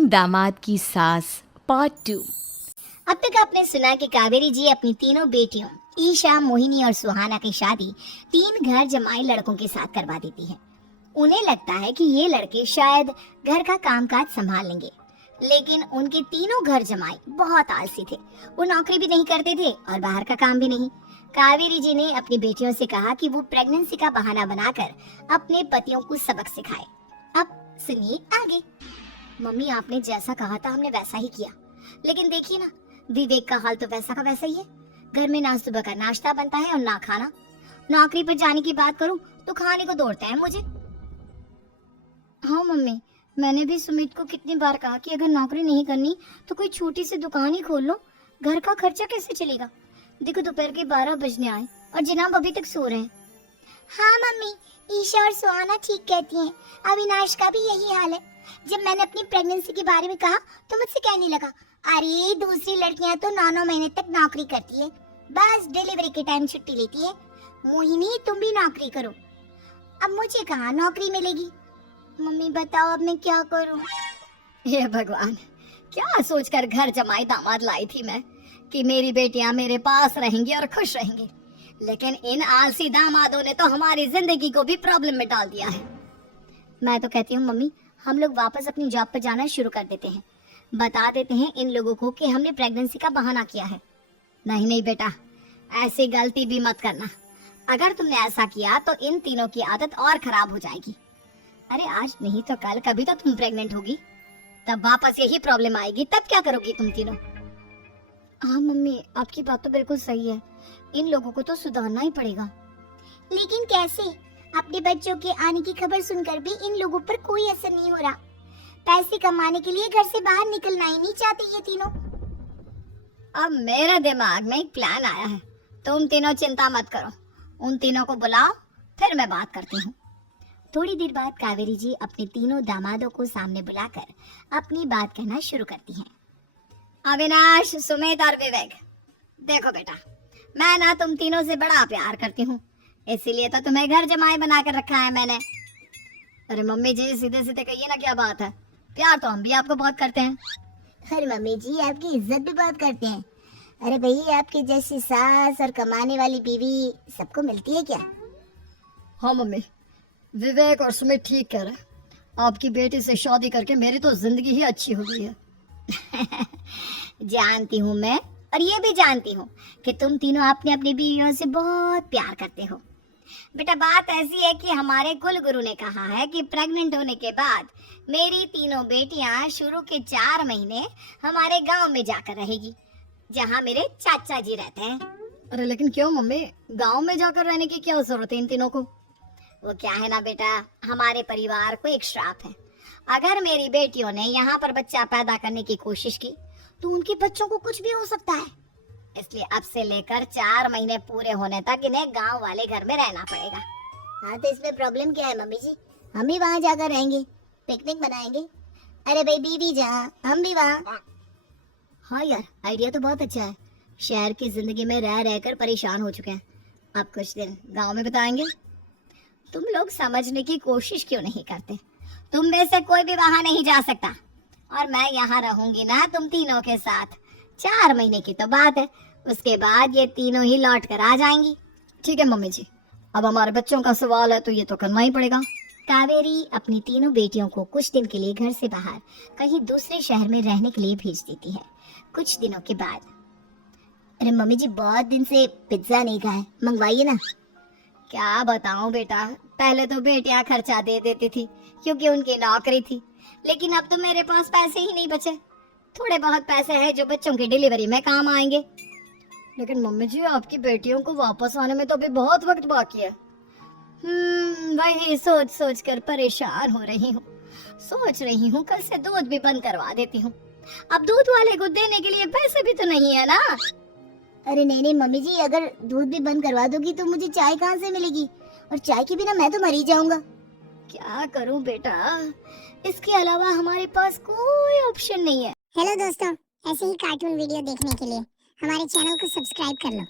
तीन दामाद की सास पार्ट 2। अब तक आपने सुना कि कावेरी जी अपनी तीनों बेटियों ईशा, मोहिनी और सुहाना की शादी 3 घर जमाई लड़कों के साथ करवा देती है। उन्हें लगता है कि ये लड़के शायद घर का कामकाज संभाल लेंगे, लेकिन उनके तीनों घर जमाई बहुत आलसी थे। वो नौकरी भी नहीं करते थे और बाहर का काम भी नहीं। कावेरी जी ने अपनी बेटियों से कहा कि वो प्रेगनेंसी का बहाना बनाकर अपने पतियों को सबक सिखाए। अब सुनिए आगे। मम्मी, आपने जैसा कहा था हमने वैसा ही किया, लेकिन देखिए ना, विवेक का हाल तो वैसा का वैसा ही है। घर में ना सुबह का नाश्ता बनता है और ना खाना। नौकरी पर जाने की बात करूं तो खाने को दौड़ते हैं मुझे। हाँ मम्मी, मैंने भी सुमित को कितनी बार कहा कि अगर नौकरी नहीं करनी तो कोई छोटी सी दुकान ही खोल लो। घर का खर्चा कैसे चलेगा? देखो दोपहर के 12 बजने आए और जनाब अभी तक सो रहे हैं। हाँ मम्मी, ईशा और सुहाना ठीक कहती हैं। अविनाश का भी यही हाल है। जब मैंने अपनी प्रेगनेंसी के बारे में कहा तो मुझसे कहने लगा, अरे दूसरी लड़कियां तो 9 महीने तक नौकरी करती है, बस डिलीवरी के टाइम छुट्टी लेती है। मोहिनी, तुम भी नौकरी करो। अब मुझे कहाँ नौकरी मिलेगी? मम्मी बताओ, अब मैं क्या करूँ? हे भगवान, क्या सोचकर घर जमाई दामाद लाई थी मैं कि मेरी बेटियां मेरे पास रहेंगी और खुश रहेंगी, लेकिन इन आलसी दामादों ने तो हमारी जिंदगी को भी प्रॉब्लम में डाल दिया है। मैं तो कहती हूँ मम्मी, हम लोग वापस अपनी जॉब पर जाना शुरू कर देते हैं। बता देते हैं इन लोगों को कि हमने प्रेगनेंसी का बहाना किया है। नहीं नहीं बेटा, ऐसी गलती भी मत करना। अगर तुमने ऐसा किया तो इन तीनों की आदत और खराब हो जाएगी। अरे आज नहीं तो कल कभी तो तुम प्रेग्नेंट होगी, तब वापस यही प्रॉब्लम आएगी। तब क्या करोगी तुम तीनों? हाँ मम्मी, आपकी बात तो बिल्कुल सही है। इन लोगों को तो सुधारना ही पड़ेगा। लेकिन कैसे? अपने बच्चों के आने की खबर सुनकर भी इन लोगों पर कोई असर नहीं हो रहा। पैसे कमाने के लिए घर से बाहर निकलना ही नहीं चाहते ये तीनों। अब मेरे दिमाग में एक प्लान आया है। तुम तीनों चिंता मत करो, उन तीनों को बुलाओ, फिर मैं बात करती हूँ। थोड़ी देर बाद कावेरी जी अपने तीनों दामादों को सामने बुलाकर अपनी बात कहना शुरू करती हैं। अविनाश, सुमित और विवेक, देखो बेटा, मैं ना तुम तीनों से बड़ा प्यार करती हूँ, इसीलिए तो तुम्हें घर जमाई बना कर रखा है मैंने। अरे मम्मी जी, सीधे सीधे कहिए ना, क्या बात है? प्यार तो हम भी आपको बहुत करते हैं। अरे मम्मी जी, आपकी इज्जत भी बहुत करते हैं। अरे भाई, आपकी जैसी सास और कमाने वाली बीवी सबको मिलती है क्या? हाँ मम्मी, विवेक और सुमित ठीक कह रहे हैं। आपकी बेटी से शादी करके मेरी तो जिंदगी ही अच्छी हो गई है। जानती हूँ मैं, और ये भी जानती हूँ कि तुम तीनों अपने अपनी बीवियों से बहुत प्यार करते हो। बेटा, बात ऐसी है कि हमारे कुल गुरु ने कहा है कि प्रेग्नेंट होने के बाद मेरी तीनों बेटियां शुरू के 4 महीने हमारे गांव में जाकर रहेगी, जहां मेरे चाचा जी रहते हैं। अरे लेकिन क्यों मम्मी, गांव में जाकर रहने की क्या जरूरत है इन तीनों को? वो क्या है ना बेटा, हमारे परिवार को एक श्राप है। अगर मेरी बेटियों ने यहाँ पर बच्चा पैदा करने की कोशिश की तो उनके बच्चों को कुछ भी हो सकता है। इसलिए अब से लेकर 4 महीने पूरे होने तक इन्हें गांव वाले घर में रहना पड़ेगा। हाँ तो इसमें प्रॉब्लम क्या है मम्मी जी? हम भी वहाँ जाकर रहेंगे, पिकनिक मनाएंगे। अरे भाई, बीवी जहाँ हम भी वहाँ। हाँ यार, आइडिया तो बहुत अच्छा है। शहर की जिंदगी में रह रहकर परेशान हो चुके हैं, अब कुछ दिन गाँव में बिताएंगे। तुम लोग समझने की कोशिश क्यों नहीं करते? तुम में से कोई भी वहाँ नहीं जा सकता, और मैं यहाँ रहूंगी ना तुम तीनों के साथ। 4 महीने की तो बात है, उसके बाद ये तीनों ही लौट कर आ जाएंगी। ठीक है मम्मी जी, अब हमारे बच्चों का सवाल है तो ये तो करना ही पड़ेगा। कावेरी अपनी तीनों बेटियों को कुछ दिन के लिए घर से बाहर कहीं दूसरे शहर में रहने के लिए भेज देती है। कुछ दिनों के बाद, अरे मम्मी जी, बहुत दिन से पिज्जा नहीं खाए, मंगवाइए ना। क्या बताऊं बेटा, पहले तो बेटियां खर्चा दे देती थी क्योंकि उनकी नौकरी थी, लेकिन अब तो मेरे पास पैसे ही नहीं बचे। थोड़े बहुत पैसे हैं जो बच्चों की डिलीवरी में काम आएंगे। लेकिन मम्मी जी, आपकी बेटियों को वापस आने में तो अभी बहुत वक्त बाकी है। वही सोच सोच कर परेशान हो रही हूँ। सोच रही हूँ कल से दूध भी बंद करवा देती हूँ। अब दूध वाले को देने के लिए पैसे भी तो नहीं है ना। अरे नहीं नहीं मम्मी जी, अगर दूध भी बंद करवा दोगी तो मुझे चाय कहाँ से मिलेगी? और चाय के बिना मैं तो मर ही जाऊंगा। क्या करूं बेटा, इसके अलावा हमारे पास कोई ऑप्शन नहीं है। हेलो दोस्तों, ऐसे ही कार्टून वीडियो देखने के लिए हमारे चैनल को सब्सक्राइब कर लो।